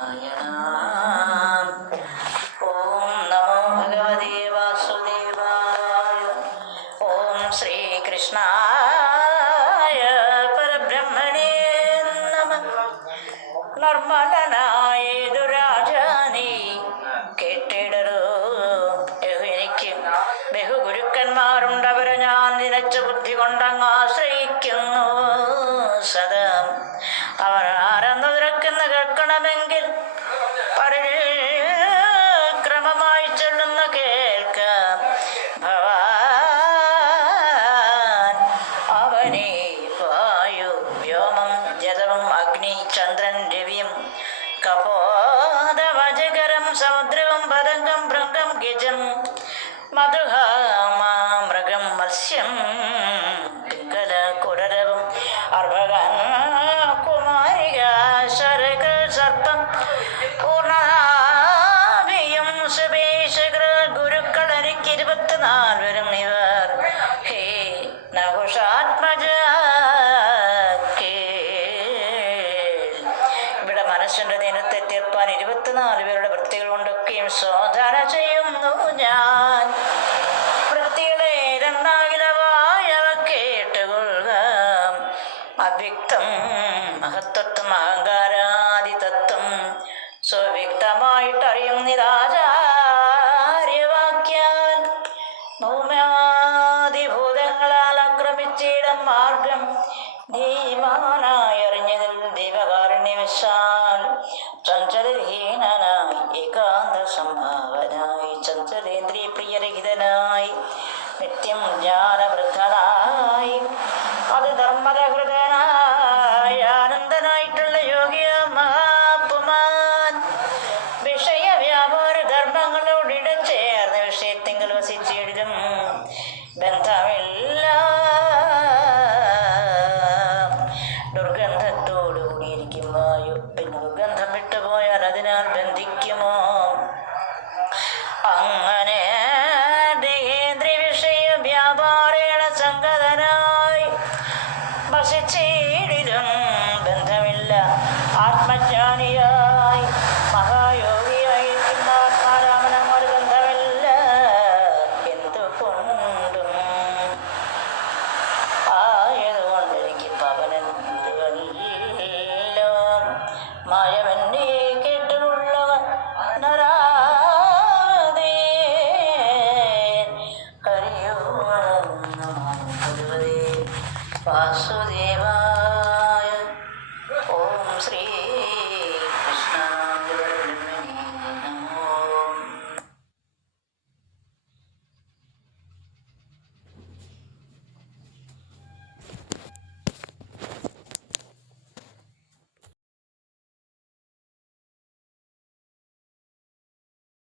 ഓം നമോ ഭഗവതേ വാസുദേവായ. ഓം ശ്രീകൃഷ്ണായ പരബ്രഹ്മണേ നമഃ. നിർമ്മലനായേതു രാജാനീ കേട്ടിടരോ. എനിക്ക് ബഹുഗുരുക്കന്മാരുണ്ടവരെ ഞാൻ നിനച്ച ബുദ്ധി കൊണ്ടങ്ങ് ആശ്രയിക്കുന്നു സദാ. അവർ ആരെന്ന് നിരക്കുന്ന കേൾക്കണമെങ്കിൽ ക്രമമായി ചൊല്ലുന്ന കേൾക്കാം. ഭവാൻ അവനെ വായു വ്യോമം ജലവും അഗ്നി ചന്ദ്രൻ രവിയും കപോദവജകരം സമുദ്രവും പതംഗം ഭൃംഗം ഗജം മധുഹാമൃഗം മത്സ്യം പിങ്കല കുരരവും അർഭകൻ കുമാരിക ശരക സർപ്പം പൂർണ്ണാഭിയും സുബേശകർ ഗുരുക്കൾ എനിക്ക് 24 വരും ഇവർ. ഹേ നഹുഷാത്മജ ഇവിടെ മനസ്സിന്റെ ദിനത്തെ തീർപ്പാൻ 24 പേരുടെ വൃത്തികൾ കൊണ്ടൊക്കെയും ശോധന ചെയ്യുന്നു ഞാൻ. വൃത്തികളെ രണ്ടാകിലവായവ കേട്ടുകൊള്ളുക. അവ്യക്തം മഹത്വത്വം അഹങ്കാരാദി തത്വം സ്വവ്യക്തമായിട്ടറിയും നിരാചാര്യവാക്യാൽ. ഭൂമ്യാദിഭൂതങ്ങളാൽ ആക്രമിച്ചിടം മാർഗം ധീമാനായി അറിഞ്ഞതിൽ ദൈവകാരുണ്യവശാൽ ചഞ്ചലഹീനനായി ഏകാന്ത സംഭാവനായി ചഞ്ചലേന്ദ്രിയ പ്രിയരഹിതനായി നിത്യം ജ്ഞാനവൃദ്ധനായി അത് ധർമ്മതഹൃദനായി ആനന്ദനായിട്ടുള്ള യോഗിയ മഹാപുമാൻ വിഷയവ്യാപാര ധർമ്മങ്ങളോട് ഇടചേർന്ന് വിഷയത്തിങ്കൽ വസിച്ചിടും ബന്ധമില്ല. ദുർഗന്ധത്തോടുകൂടിയിരിക്കും വായു. പിന്നെ ദുർഗന്ധം വിട്ടുപോയാൽ അതിനാൽ ബന്ധിക്കുമോ? അങ്ങനെ ദേഹേന്ദ്രിയ വിഷയ വ്യാപാരേണ സംഗതനായി വസിച്ചിടിലും ബന്ധമില്ല. ആത്മജ്ഞാനിയായി മഹായോഗിയായിരിക്കുന്ന ആത്മാരാമനൊരു ബന്ധമില്ല. എന്തുകൊണ്ടും ആയതുകൊണ്ടെനിക്ക് പവനല്ലോ മായവന്നെ കേട്ടുള്ളവൻ നരാതേ ഹരിയോ ഭഗവതേ വാസു